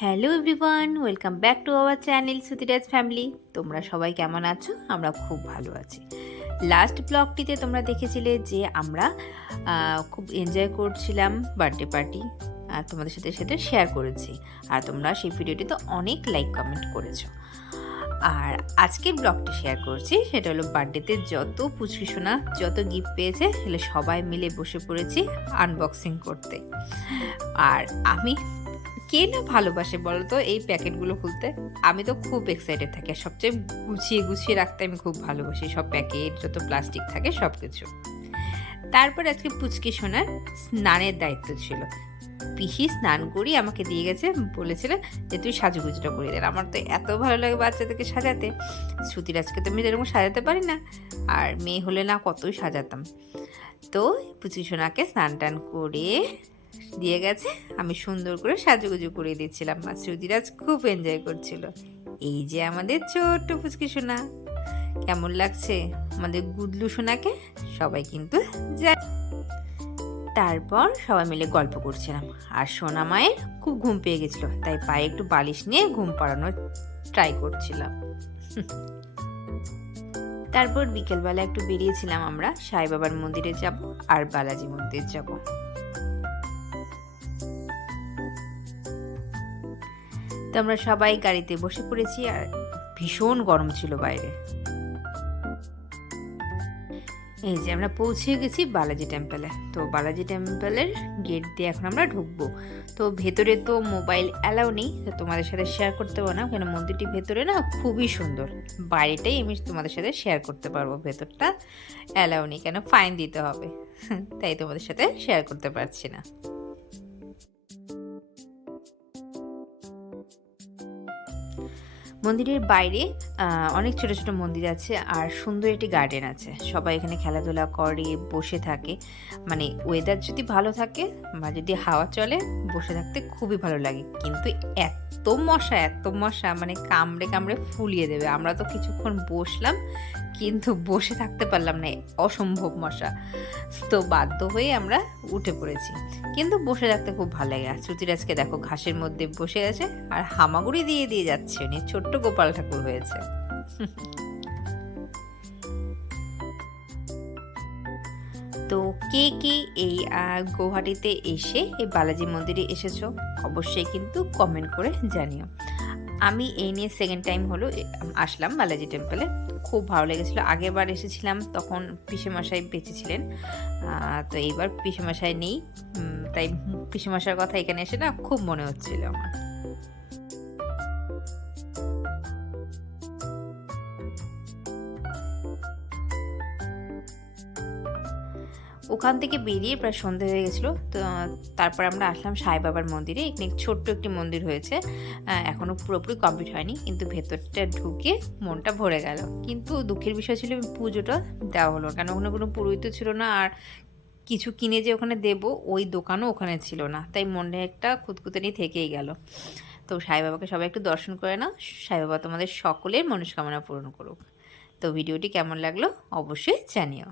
Hello everyone, welcome back to our channel Sutiraj family. তোমরা সবাই কেমন আছো? আমরা খুব ভালো আছি। লাস্ট ব্লগটিতে তোমরা দেখেছিলে যে আমরা খুব এনজয় করছিলাম বার্থডে পার্টি, তোমাদের সাথে সেটা শেয়ার করেছি। আর তোমরা সেই ভিডিওটিতে অনেক লাইক কমেন্ট করেছো। আর আজকের ব্লগটি শেয়ার করছি, সেটা হলো বার্থডেতে যত পুচকি সোনা যত গিফট পেয়েছে সেগুলো সবাই মিলে বসে পড়েছি আনবক্সিং করতে। আর আমি, কে না ভালোবাসে বলো তো এই প্যাকেটগুলো খুলতে? আমি তো খুব এক্সাইটেড থাকি, আর সবচেয়ে গুছিয়ে গুছিয়ে রাখতে আমি খুব ভালোবাসি সব প্যাকেট, যত প্লাস্টিক থাকে সব কিছু। তারপর আজকে পুচকি সোনার স্নানের দায়িত্ব ছিল। পিসি স্নান করি আমাকে দিয়ে গেছে, বলেছিল যে তুই সাজুগুজুটা করে দেন। আমার তো এত ভালো লাগে বাচ্চাদেরকে সাজাতে। শ্রুতিরাজকে তো আমি যেরকম সাজাতে পারি না, আর মেয়ে হলে না কতই সাজাতাম। তো পুচকি সোনাকে স্নান টান করে দিয়ে গেছে, আমি সুন্দর করে সাজুগুজু করে দিচ্ছিলাম। আর শ্রুতিরাজ খুব এনজয় করছিল। এই যে আমাদের ছোট্ট পুচকি সোনা, কেমন লাগছে আমাদের গুদলু সোনাকে? সবাই কিন্তু তারপর সবাই মিলে গল্প করছিলাম। আর সোনা মায়ের খুব ঘুম পেয়ে গেছিল, তাই পায়ে একটু বালিশ নিয়ে ঘুম পাড়ানোর ট্রাই করছিলাম। তারপর বিকেলবেলা একটু বেরিয়েছিলাম আমরা, সাই বাবার মন্দিরে যাব আর বালাজি মন্দির যাব। তো আমরা সবাই গাড়িতে বসে পড়েছি, আর ভীষণ গরম ছিল বাইরে। এই যে আমরা পৌঁছে গেছি বালাজি টেম্পলে। তো বালাজি টেম্পলের গেট দিয়ে এখন আমরা ঢুকবো। তো ভেতরে তো মোবাইল অ্যালাউ নেই, তো তোমাদের সাথে শেয়ার করতে পারবো না, কেন মন্দিরটি ভেতরে না খুবই সুন্দর। বাইরেটাই আমি তোমাদের সাথে শেয়ার করতে পারবো, ভেতরটা অ্যালাউ নেই, কেন ফাইন দিতে হবে। তাই তোমাদের সাথে শেয়ার করতে পারছি না। মন্দিরের বাইরে অনেক ছোট ছোট মন্দির আছে, আর সুন্দর একটি গার্ডেন আছে। সবাই এখানে খেলাধুলা করে, বসে থাকে। মানে ওয়েদার যদি ভালো থাকে বা যদি হাওয়া চলে, বসে থাকতে খুবই ভালো লাগে। কিন্তু এত মশা, মানে কামড়ে কামড়ে ফুলিয়ে দেবে। আমরা তো কিছুক্ষণ বসলাম, কিন্তু বসে থাকতে পারলাম না, অসম্ভব মশা। তো বাধ্য হয়ে আমরা উঠে পড়েছি। কিন্তু বসে থাকতে খুব ভালো লাগে। আর শ্রুতিরাজকে দেখো ঘাসের মধ্যে বসে আছে, আর হামাগুড়ি দিয়ে দিয়ে যাচ্ছে, উনি ছোট্ট গোপাল ঠাকুর হয়েছে। তো কে কে এই গৌহাটিতে এসে এই বালাজি মন্দিরে এসেছো অবশ্যই কিন্তু কমেন্ট করে জানিও। আমি এই নিয়ে সেকেন্ড টাইম হলো আসলাম বালাজি টেম্পলে। খুব ভালো লেগেছিলো। আগেরবার এসেছিলাম তখন পিসেমশাই বেঁচে ছিলেন, তো এইবার পিসেমশাই নেই, তাই পিসেমশাইয়ের কথা এখানে এসে না খুব মনে হচ্ছিল আমার। ওখান থেকে বেরিয়ে প্রায় সন্ধে হয়ে গেছিলো। তো তারপর আমরা আসলাম সাই বাবার মন্দিরে। এখানে ছোট্ট একটি মন্দির হয়েছে, এখনও পুরোপুরি কমপ্লিট হয়নি, কিন্তু ভেতরটা ঢুকে মনটা ভরে গেল। কিন্তু দুঃখের বিষয় ছিল পুজোটা দেওয়া হলো, কেন ওখানে কোনো পুরোহিত ছিল না, আর কিছু কিনে যে ওখানে দেব ওই দোকানও ওখানে ছিল না, তাই মনে একটা খুঁতখুঁতানি থেকেই গেল। তো সাই বাবাকে সবাই একটু দর্শন করে নাও। সাই বাবা তোমাদের সকলের মনস্কামনা পূরণ করুক। তো ভিডিওটি কেমন লাগলো অবশ্যই জানিও।